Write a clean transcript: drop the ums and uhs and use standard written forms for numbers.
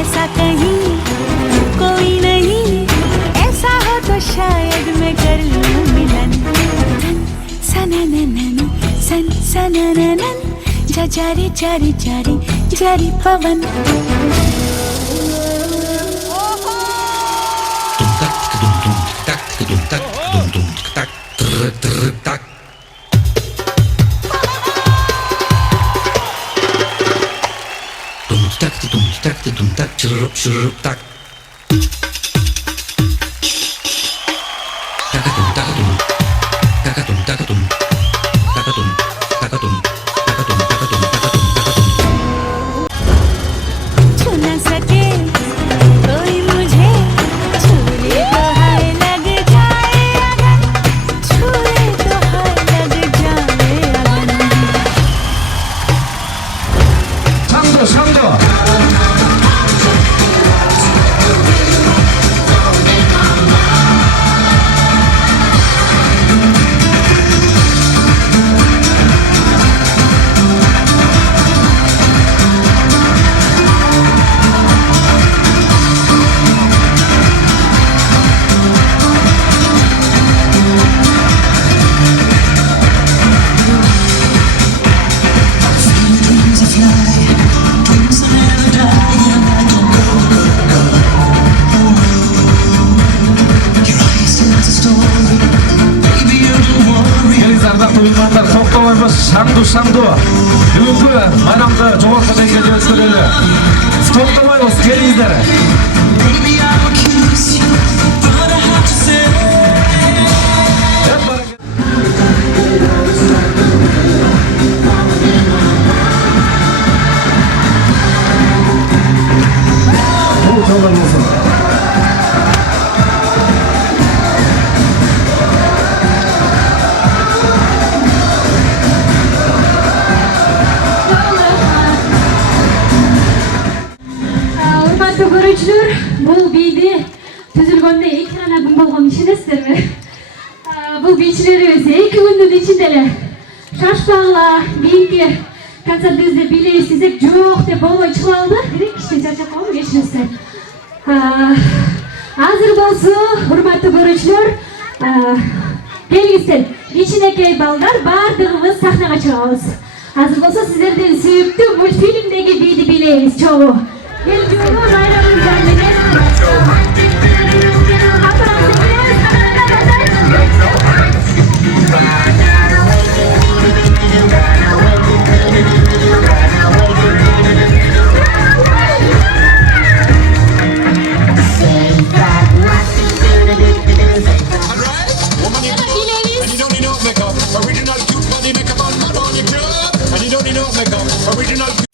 ऐसा कहीं कोई नहीं, ऐसा हो तो शायद मैं कर लूं मिलन। सनननन सन सनननन जा जारी जारी जारी जारी पवन। Şurup şurup tak. Takatum takatum. Takatum takatum. Takatum takatum. Takatum takatum takatum takatum. छू न सके कोई मुझे, छू ले तो हाय लग जाए अगन, छू ले तो हाय लग जाए अगन। 상도 상도 Sandu бүгінгі байрамды жоғалтқыдан келген өскелелі тоқтамай осы келіңіздер. бұл жолдар болсын. Көрүүчүлөр, бул бийди түзүлгөндө 2 гана күн болгонун ишенесиздерби? Бул бийчилерибиз 2 күндүн ичинде эле шашпаңла кийинки концертибизде бийлейбиз десек жок деп болбой чыгып алды. Бирок иштен чарчап калдым, кечиресиздер. Азыр болсо, урматтуу көрүүчүлөр, келиңиздер. Кичинекей балдар баардыгыбыз сахнага чыгабыз. Азыр болсо сиздердин сүйүктүү мультфильмдеги бийди бийлейбиз чогуу. Geldiğimi bayramımızdan Original